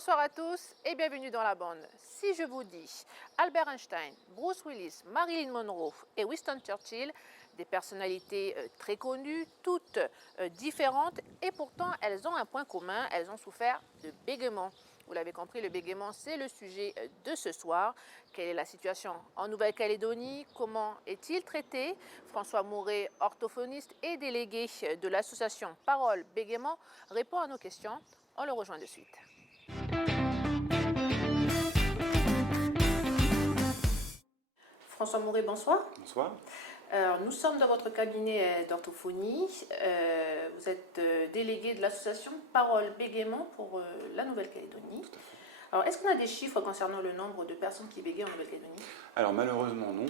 Bonsoir à tous et bienvenue dans la bande. Si je vous dis Albert Einstein, Bruce Willis, Marilyn Monroe et Winston Churchill, des personnalités très connues, toutes différentes et pourtant elles ont un point commun, elles ont souffert de bégaiement. Vous l'avez compris, le bégaiement c'est le sujet de ce soir. Quelle est la situation en Nouvelle-Calédonie? Comment est-il traité? François Mouret, orthophoniste et délégué de l'association Parole Bégaiement, répond à nos questions. On le rejoint de suite. François Mouret, bonsoir. Bonsoir. Nous sommes dans votre cabinet d'orthophonie. Vous êtes délégué de l'association Parole Bégaiement pour la Nouvelle-Calédonie. Alors, est-ce qu'on a des chiffres concernant le nombre de personnes qui bégayent en Nouvelle-Calédonie? Alors malheureusement non.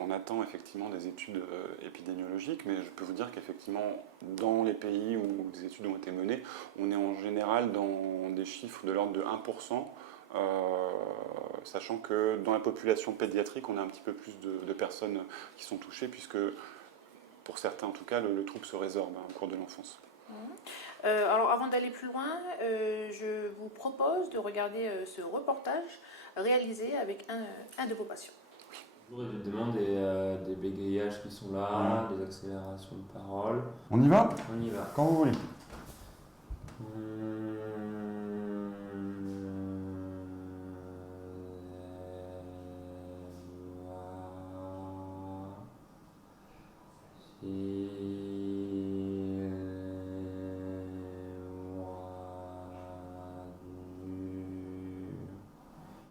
On attend effectivement des études épidémiologiques, mais je peux vous dire qu'effectivement dans les pays où des études ont été menées, on est en général dans des chiffres de l'ordre de 1%. Sachant que dans la population pédiatrique, on a un petit peu plus de personnes qui sont touchées, puisque pour certains en tout cas, le trouble se résorbe au cours de l'enfance. Alors avant d'aller plus loin, je vous propose de regarder ce reportage réalisé avec un de vos patients. Évidemment des bégayages qui sont là, des accélérations de parole. On y va? On y va. Quand vous voulez.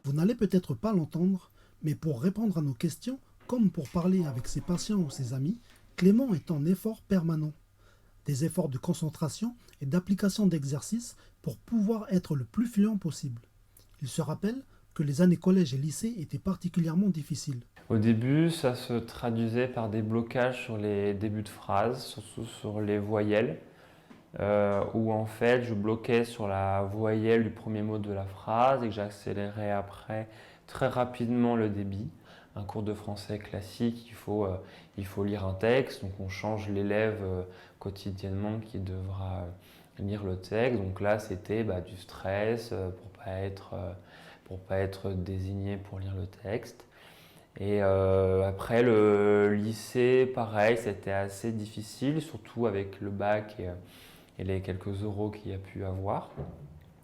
Vous n'allez peut-être pas l'entendre, mais pour répondre à nos questions, comme pour parler avec ses patients ou ses amis, Clément est en effort permanent. Des efforts de concentration et d'application d'exercices pour pouvoir être le plus fluent possible. Il se rappelle que les années collège et lycée étaient particulièrement difficiles. Au début, ça se traduisait par des blocages sur les débuts de phrases, surtout sur les voyelles, où en fait je bloquais sur la voyelle du premier mot de la phrase et que j'accélérais après très rapidement le débit. Un cours de français classique, il faut lire un texte, donc on change l'élève quotidiennement qui devra lire le texte. Donc là c'était du stress pour pas être désigné pour lire le texte. Et après le lycée, pareil, c'était assez difficile, surtout avec le bac et les quelques euros qu'il y a pu avoir.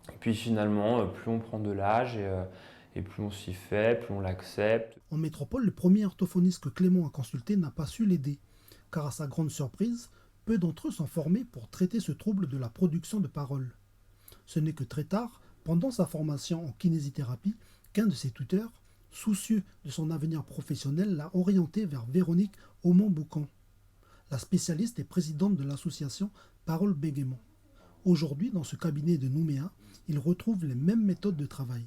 Et puis finalement, plus on prend de l'âge et plus on s'y fait, plus on l'accepte. En métropole, le premier orthophoniste que Clément a consulté n'a pas su l'aider, car à sa grande surprise, peu d'entre eux sont formés pour traiter ce trouble de la production de parole. Ce n'est que très tard, pendant sa formation en kinésithérapie, qu'un de ses tuteurs, soucieux de son avenir professionnel, l'a orienté vers Véronique Aumont-Boucan. La spécialiste est présidente de l'association Parole Bégaiement. Aujourd'hui, dans ce cabinet de Nouméa, il retrouve les mêmes méthodes de travail.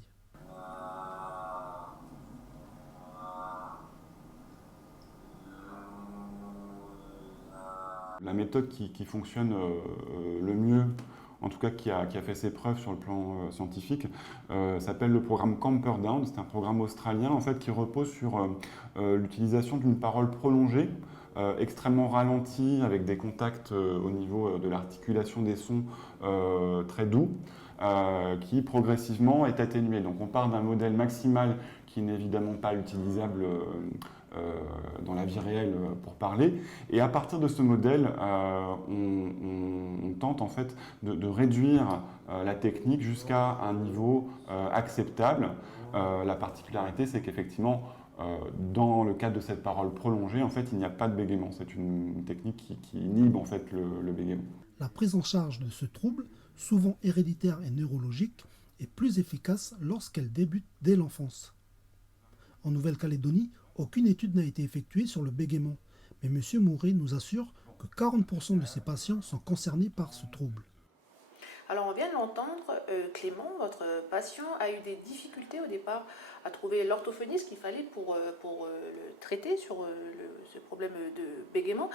La méthode qui fonctionne le mieux, en tout cas qui a fait ses preuves sur le plan scientifique, s'appelle le programme Camperdown. C'est un programme australien en fait, qui repose sur l'utilisation d'une parole prolongée, extrêmement ralentie, avec des contacts au niveau de l'articulation des sons très doux, qui progressivement est atténué. Donc on part d'un modèle maximal qui n'est évidemment pas utilisable dans la vie réelle pour parler. Et à partir de ce modèle, on tente en fait de réduire la technique jusqu'à un niveau acceptable. La particularité, c'est qu'effectivement, dans le cadre de cette parole prolongée, en fait, il n'y a pas de bégaiement. C'est une technique qui inhibe en fait le bégaiement. La prise en charge de ce trouble, souvent héréditaire et neurologique, est plus efficace lorsqu'elle débute dès l'enfance. En Nouvelle-Calédonie, aucune étude n'a été effectuée sur le bégaiement, mais M. Mouret nous assure que 40% de ses patients sont concernés par ce trouble. Alors on vient de l'entendre, Clément, votre patient a eu des difficultés au départ à trouver l'orthophoniste qu'il fallait pour le traiter sur ce problème de bégaiement.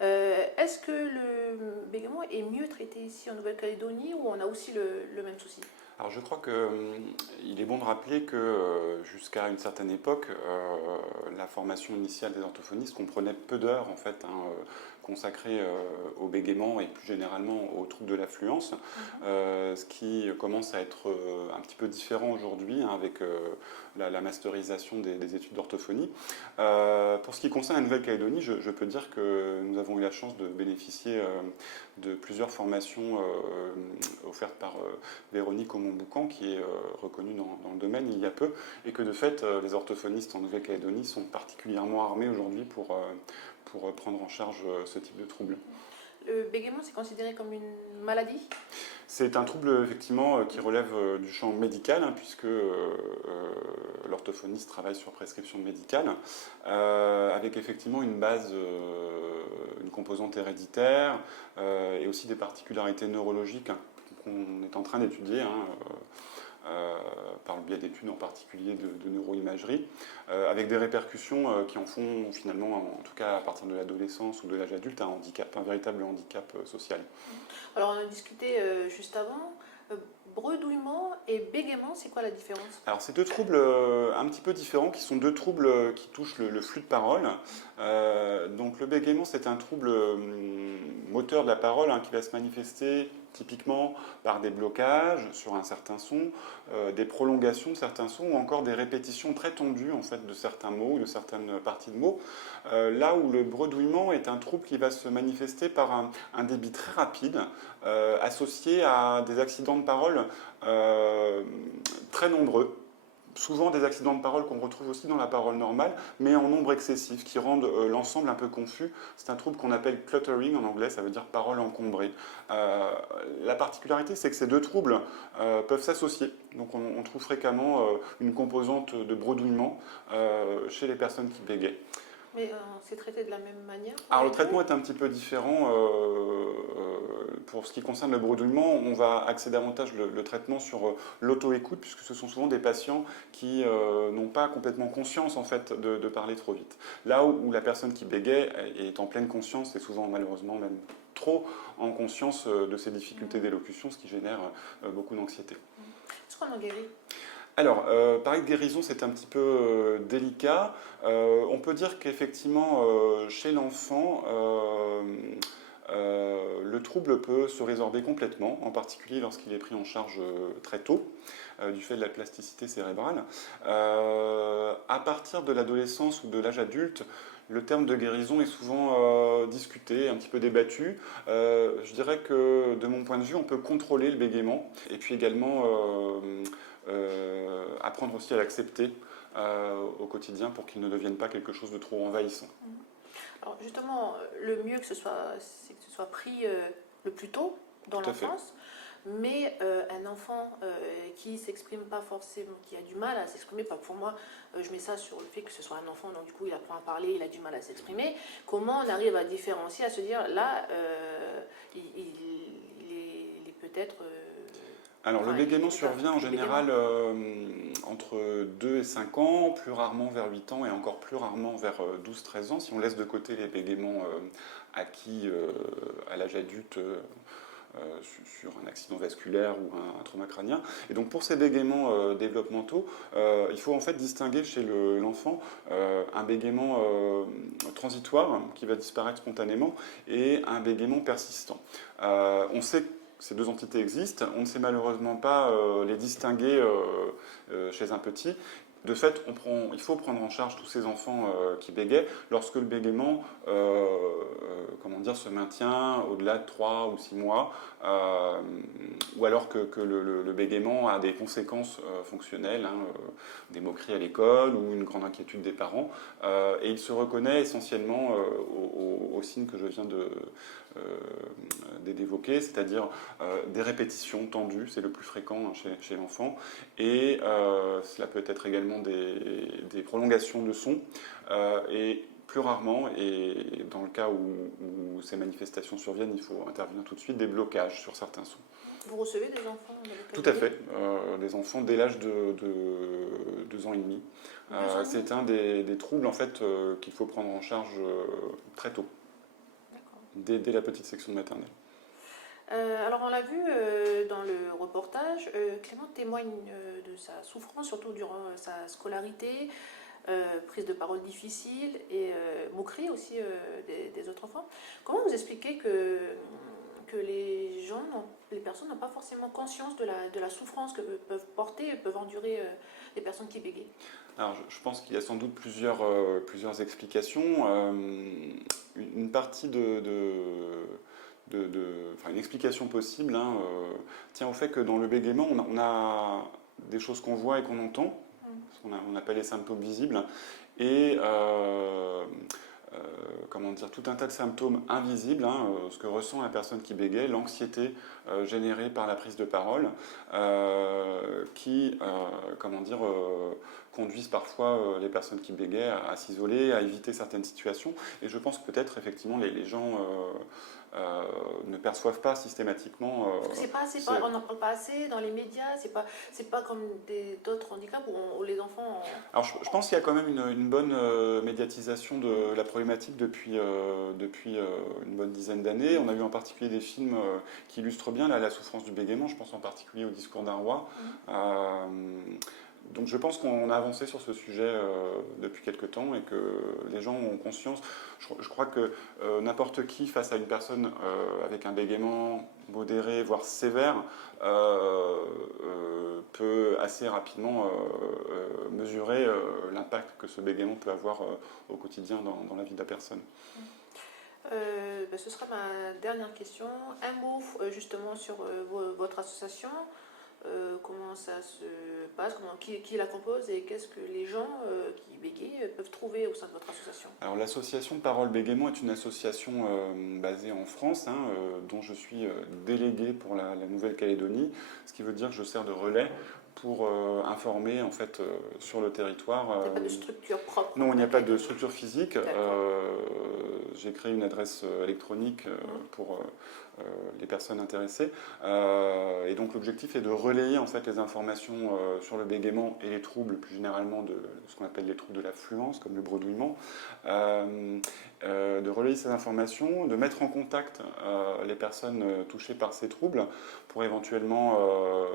Est-ce que le bégaiement est mieux traité ici en Nouvelle-Calédonie ou on a aussi le même souci? Alors je crois qu'il est bon de rappeler que jusqu'à une certaine époque, la formation initiale des orthophonistes comprenait peu d'heures en fait, consacrées au bégaiement et plus généralement aux troubles de l'affluence, ce qui commence à être un petit peu différent aujourd'hui hein, avec la masterisation des études d'orthophonie. Pour ce qui concerne la Nouvelle-Calédonie, je peux dire que nous avons eu la chance de bénéficier de plusieurs formations offertes par Véronique Aumont-Boucan, qui est reconnue dans le domaine il y a peu, et que de fait, les orthophonistes en Nouvelle-Calédonie sont particulièrement armés aujourd'hui pour prendre en charge ce type de trouble. Le bégaiement, c'est considéré comme une maladie? C'est un trouble effectivement qui relève du champ médical, hein, puisque l'orthophoniste travaille sur prescription médicale, avec effectivement une base, une composante héréditaire et aussi des particularités neurologiques hein, qu'on est en train d'étudier. Hein, par le biais d'études en particulier de neuroimagerie, avec des répercussions qui en font finalement, en tout cas à partir de l'adolescence ou de l'âge adulte, un véritable handicap social. Alors on a discuté juste avant, bredouillement et bégaiement, c'est quoi la différence? Alors c'est deux troubles un petit peu différents, qui sont deux troubles qui touchent le flux de parole. Donc le bégaiement, c'est un trouble moteur de la parole hein, qui va se manifester typiquement par des blocages sur un certain son, des prolongations de certains sons ou encore des répétitions très tendues en fait, de certains mots ou de certaines parties de mots. Là où le bredouillement est un trouble qui va se manifester par un débit très rapide associé à des accidents de parole très nombreux. Souvent des accidents de parole qu'on retrouve aussi dans la parole normale, mais en nombre excessif, qui rendent l'ensemble un peu confus. C'est un trouble qu'on appelle cluttering en anglais, ça veut dire parole encombrée. La particularité, c'est que ces deux troubles peuvent s'associer. Donc on trouve fréquemment une composante de bredouillement chez les personnes qui bégayent. Mais c'est traité de la même manière? Alors le traitement est un petit peu différent. Pour ce qui concerne le bredouillement, on va axer davantage le traitement sur l'auto-écoute, puisque ce sont souvent des patients qui n'ont pas complètement conscience en fait, de parler trop vite. Là où la personne qui bégaye est en pleine conscience, et souvent malheureusement même trop en conscience de ses difficultés d'élocution, ce qui génère beaucoup d'anxiété. Est-ce qu'on en guérit? Alors, parler de guérison, c'est un petit peu délicat. On peut dire qu'effectivement, chez l'enfant, le trouble peut se résorber complètement, en particulier lorsqu'il est pris en charge très tôt, du fait de la plasticité cérébrale. À partir de l'adolescence ou de l'âge adulte, le terme de guérison est souvent discuté, un petit peu débattu. Je dirais que, de mon point de vue, on peut contrôler le bégaiement, et puis également apprendre aussi à l'accepter au quotidien pour qu'il ne devienne pas quelque chose de trop envahissant. Alors justement, le mieux c'est que ce soit pris le plus tôt dans l'enfance, mais un enfant qui ne s'exprime pas forcément, qui a du mal à s'exprimer, pas pour moi, je mets ça sur le fait que ce soit un enfant, donc du coup il apprend à parler, il a du mal à s'exprimer, comment on arrive à différencier, à se dire là, il est peut-être... Alors le bégaiement survient en général entre 2 et 5 ans, plus rarement vers 8 ans et encore plus rarement vers 12-13 ans, si on laisse de côté les bégaiements acquis à l'âge adulte sur un accident vasculaire ou un trauma crânien. Et donc pour ces bégaiements développementaux, il faut en fait distinguer chez l'enfant un bégaiement transitoire qui va disparaître spontanément et un bégaiement persistant. On sait que ces deux entités existent, on ne sait malheureusement pas les distinguer chez un petit. De fait, il faut prendre en charge tous ces enfants qui bégayent lorsque le bégaiement se maintient au-delà de 3 ou 6 mois, ou alors que le bégaiement a des conséquences fonctionnelles, hein, des moqueries à l'école ou une grande inquiétude des parents. Et il se reconnaît essentiellement aux signes que je viens d'évoquer, c'est-à-dire des répétitions tendues, c'est le plus fréquent hein, chez l'enfant, et cela peut être également des prolongations de son, et plus rarement, et dans le cas où ces manifestations surviennent, il faut intervenir tout de suite, des blocages sur certains sons. Vous recevez des enfants? Tout à fait, des enfants dès l'âge de 2 ans et demi. C'est un des troubles en fait, qu'il faut prendre en charge très tôt, dès la petite section maternelle. Alors on l'a vu dans le reportage, Clément témoigne de sa souffrance, surtout durant sa scolarité, prise de parole difficile et moquerie aussi des autres enfants. Comment vous expliquez que les personnes n'ont pas forcément conscience de la souffrance que peuvent porter, peuvent endurer les personnes qui bégayent? Alors, je pense qu'il y a sans doute plusieurs explications. Une partie enfin, une explication possible tient au fait que dans le bégaiement, on a des choses qu'on voit et qu'on entend, on appelle les symptômes visibles, et comment dire, tout un tas de symptômes invisibles, ce que ressent la personne qui bégaye, l'anxiété générée par la prise de parole, qui, comment dire, conduisent parfois les personnes qui bégayent à s'isoler, à éviter certaines situations. Et je pense que peut-être effectivement les gens ne perçoivent pas systématiquement. On n'en parle pas assez dans les médias, c'est pas comme d'autres handicaps où les enfants. Alors je pense qu'il y a quand même une bonne médiatisation de la problématique depuis une bonne dizaine d'années. On a vu en particulier des films qui illustrent bien la souffrance du bégaiement. Je pense en particulier au Discours d'un roi. Donc je pense qu'on a avancé sur ce sujet depuis quelque temps et que les gens ont conscience. Je crois que n'importe qui face à une personne avec un bégaiement modéré, voire sévère, peut assez rapidement mesurer l'impact que ce bégaiement peut avoir au quotidien dans la vie de la personne. Ce sera ma dernière question. Un mot justement sur votre association. Comment ça se passe, qui la compose et qu'est-ce que les gens qui bégayent peuvent trouver au sein de votre association? Alors l'association Parole Bégaiement est une association basée en France, dont je suis délégué pour la Nouvelle-Calédonie, ce qui veut dire que je sers de relais pour informer en fait sur le territoire. Il n'y a pas de structure propre? Non, il n'y a pas de structure physique. J'ai créé une adresse électronique pour les personnes intéressées. Et donc l'objectif est de relayer en fait les informations sur le bégaiement et les troubles plus généralement de ce qu'on appelle les troubles de l'affluence, comme le bredouillement. De relayer ces informations, de mettre en contact les personnes touchées par ces troubles pour éventuellement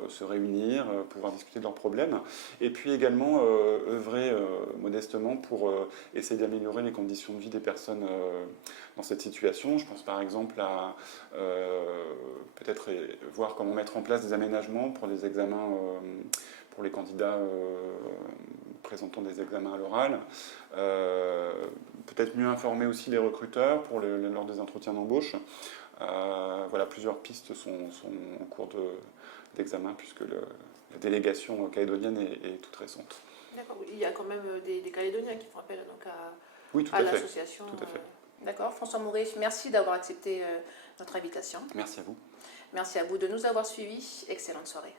se réunir, pouvoir discuter de leurs problèmes, et puis également œuvrer modestement pour essayer d'améliorer les conditions de vie des personnes dans cette situation. Je pense par exemple à peut-être voir comment mettre en place des aménagements pour les examens, pour les candidats présentant des examens à l'oral. Peut-être mieux informer aussi les recruteurs lors des entretiens d'embauche. Voilà, plusieurs pistes sont en cours d'examen puisque la délégation calédonienne est toute récente. D'accord, il y a quand même des Calédoniens qui font appel donc oui, tout à à fait. l'association. Tout à fait. D'accord, François Mouret, merci d'avoir accepté notre invitation. Merci à vous. Merci à vous de nous avoir suivis. Excellente soirée.